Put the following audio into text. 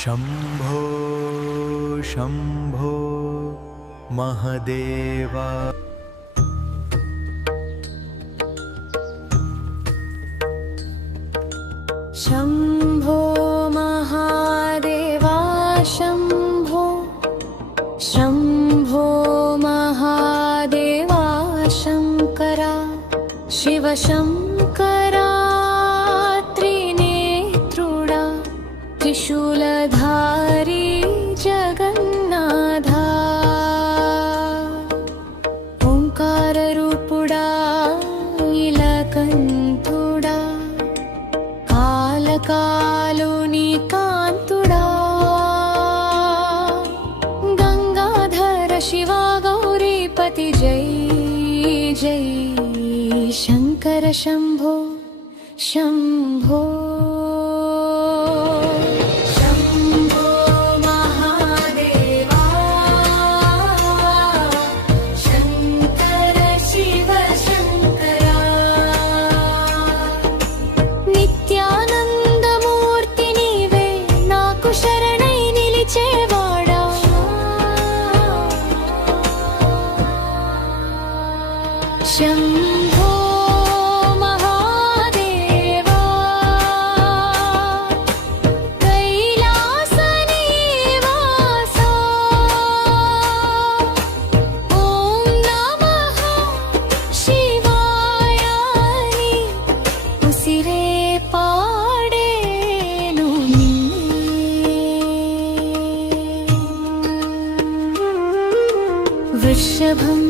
शम्भो शम्भो महदेवा। शम्भो महादेवा शम्भो शम्भो महादेवा शङ्करा शिव शङ्करा त्रिनेत्रुडा त्रिशूलधारी जगन्नाथा ओंकाररूपुडा इलकंठुडा कालकालुनी कांतुडा गंगाधर शिवा गौरीपति जय जय शंकर शंभो शंभो। शंभो महादेवा शंकर शिव शंकरा नित्यानंदमूर्ति नीवे नाकु शरणै निलिचेवाडा शंभो महादेवा कैलासनिवासा ओम नमः शिवाय उसिरे पाडेनु वृषभं